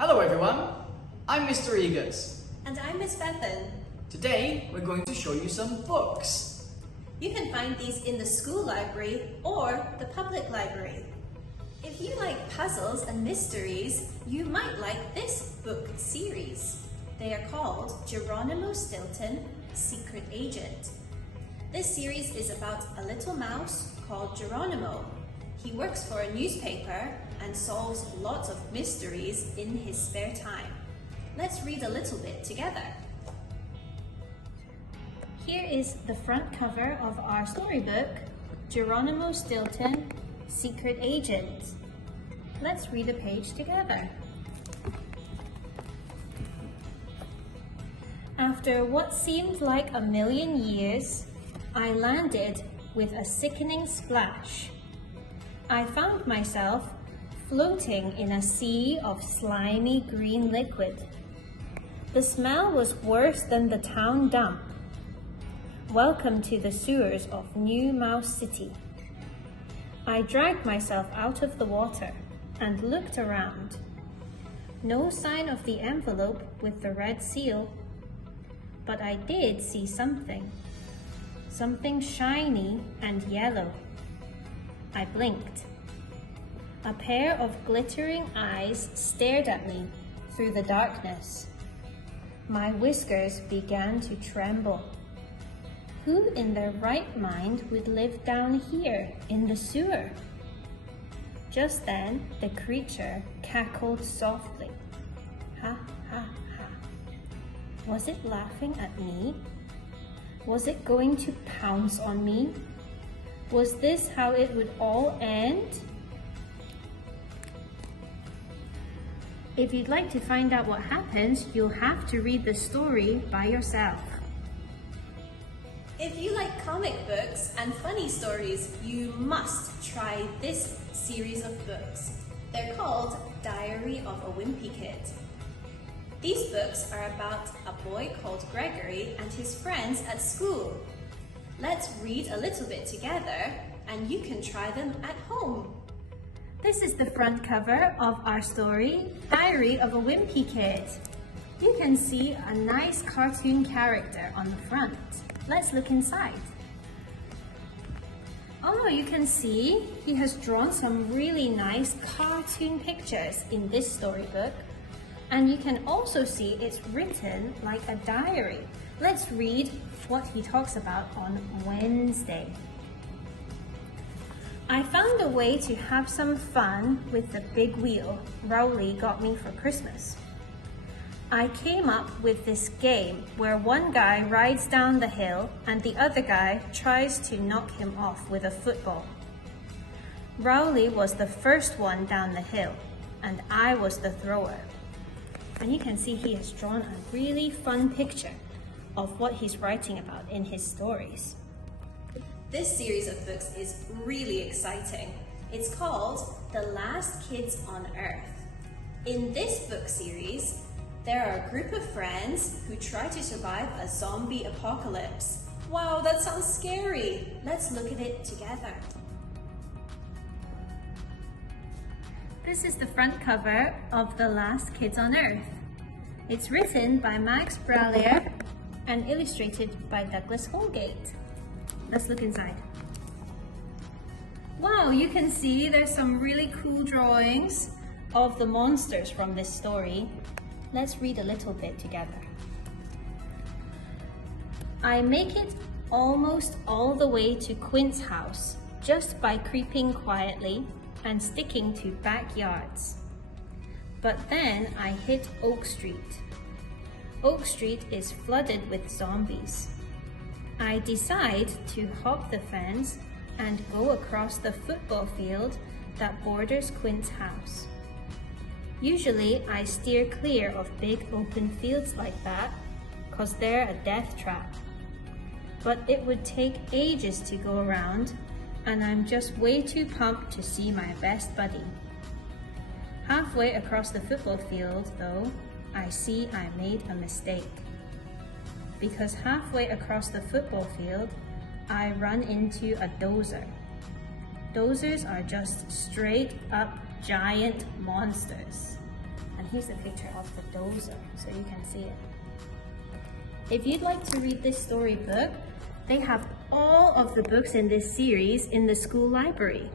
Hello everyone, I'm Mr. Eagers. And I'm Miss Bethan. Today we're going to show you some books. You can find these in the school library or the public library. If you like puzzles and mysteries, you might like this book series. They are called Geronimo Stilton, Secret Agent. This series is about a little mouse called Geronimo. He works for a newspaper and solves lots of mysteries in his spare time. Let's read a little bit together. Here is the front cover of our storybook, Geronimo Stilton, Secret Agent. Let's read a page together. After what seemed like a million years, I landed with a sickening splash. I found myself floating in a sea of slimy green liquid. The smell was worse than the town dump. Welcome to the sewers of New Mouse City. I dragged myself out of the water and looked around. No sign of the envelope with the red seal, but I did see something shiny and yellow. I blinked. A pair of glittering eyes stared at me through the darkness. My whiskers began to tremble. Who in their right mind would live down here in the sewer? Just then, the creature cackled softly. Ha, ha, ha. Was it laughing at me? Was it going to pounce on me? Was this how it would all end? If you'd like to find out what happens, you'll have to read the story by yourself. If you like comic books and funny stories, you must try this series of books. They're called Diary of a Wimpy Kid. These books are about a boy called Gregory and his friends at school. Let's read a little bit together and you can try them at home. This is the front cover of our story, Diary of a Wimpy Kid. You can see a nice cartoon character on the front. Let's look inside. Oh, you can see he has drawn some really nice cartoon pictures in this storybook. And you can also see it's written like a diary. Let's read what he talks about on Wednesday. I found a way to have some fun with the big wheel Rowley got me for Christmas. I came up with this game where one guy rides down the hill and the other guy tries to knock him off with a football. Rowley was the first one down the hill and I was the thrower. And you can see he has drawn a really fun picture of what he's writing about in his stories. This series of books is really exciting. It's called The Last Kids on Earth. In this book series, there are a group of friends who try to survive a zombie apocalypse. Wow, that sounds scary. Let's look at it together. This is the front cover of The Last Kids on Earth. It's written by Max Brallier and illustrated by Douglas Holgate. Let's look inside. Wow, you can see there's some really cool drawings of the monsters from this story. Let's read a little bit together. I make it almost all the way to Quint's house just by creeping quietly and sticking to backyards. But then I hit Oak Street. Oak Street is flooded with zombies. I decide to hop the fence and go across the football field that borders Quint's house. Usually I steer clear of big open fields like that because they're a death trap. But it would take ages to go around and I'm just way too pumped to see my best buddy. Halfway across the football field, though, I see I made a mistake. Because halfway across the football field, I run into a dozer. Dozers are just straight up giant monsters. And here's a picture of the dozer, so you can see it. If you'd like to read this storybook, they have all of the books in this series in the school library.